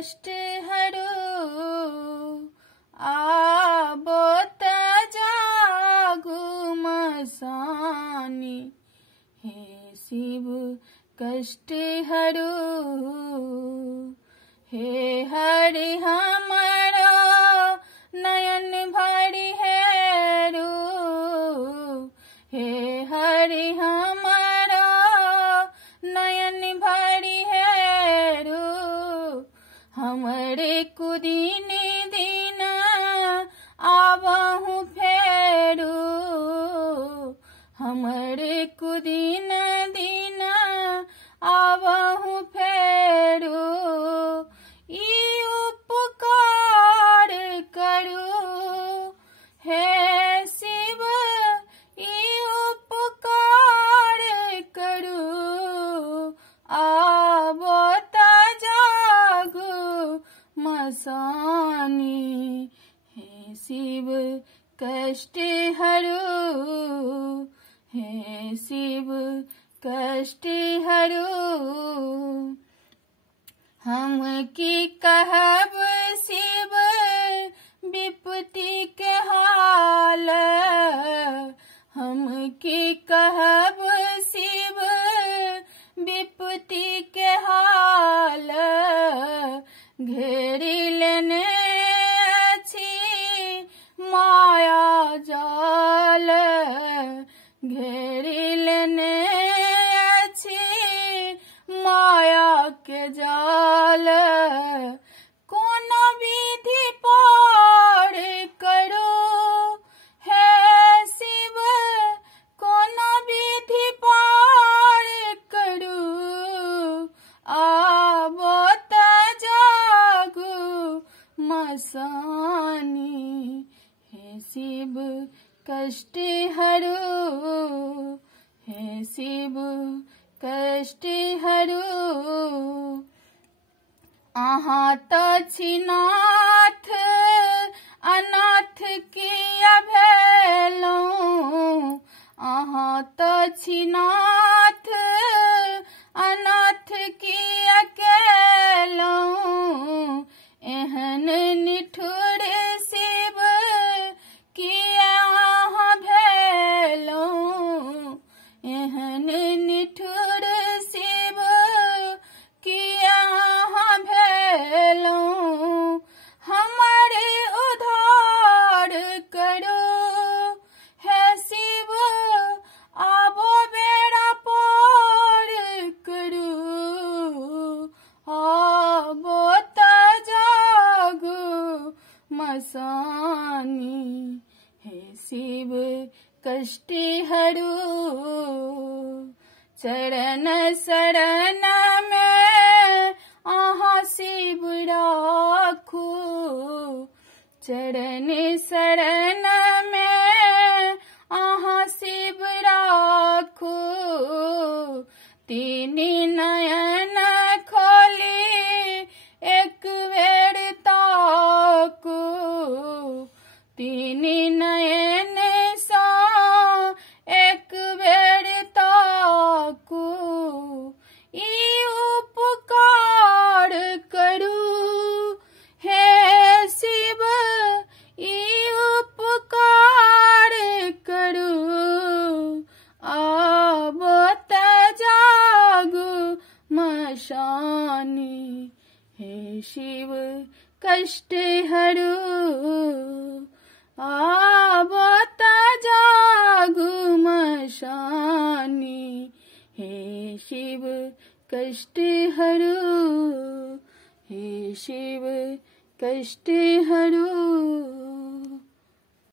कष्ट हरो आबोत जागु मसानी। हे शिव कष्ट हरो हे हरि हमारो नयन भरि हेरो। हे हरि हमारो नयन भरि हेरो। हमरे कुदीन दिन आबहु फेरो। हमरे कुदीन दिन आबहु फेरो। ई उपकार करू हे शिव ई उपकार करू आबोत जागु मसानी। हे शिव कष्ट हरो हे शिव कष्ट हरो। हम की कहब शिव विपत्ति के हाल। हम की कहब शिव विपत्ति के हाल। घेरी लेने अछि माया जाल। घेरी लेने अछि माया के जाल। कौन विधि पार करो हे शिव कौन विधि पार करो आबोत जागु मसानी। हे शिव कष्ट हरो हे शिव कष्ट हरो। अहाँ तो छी नाथ अनाथ किया भेलौं। अहाँ तो छी नाथ अनाथ किया केलौं। एहन निठुर शिव किया अहाँ भेलौं। एहन निठुर शिव किया अहाँ भेलौं। हमारे उद्धार करो हे शिव आबो बेड़ा पार करो आबोत जागु मसानी। हे शिव कष्ट हरो चरण शरण में आहाँ शिव राखू। चरण शरण में आहाँ शिव राखू। तीन नयन खोली एक बेर ताकू। तीन नयन सा एक बेर ताकू। ई उपकार करू हे शिव ई उपकार करू आबोत जागु मसानी। हे शिव कष्ट हरो आबोत जागु मसानी। हे शिव कष्ट हरो हे शिव कष्ट हरो।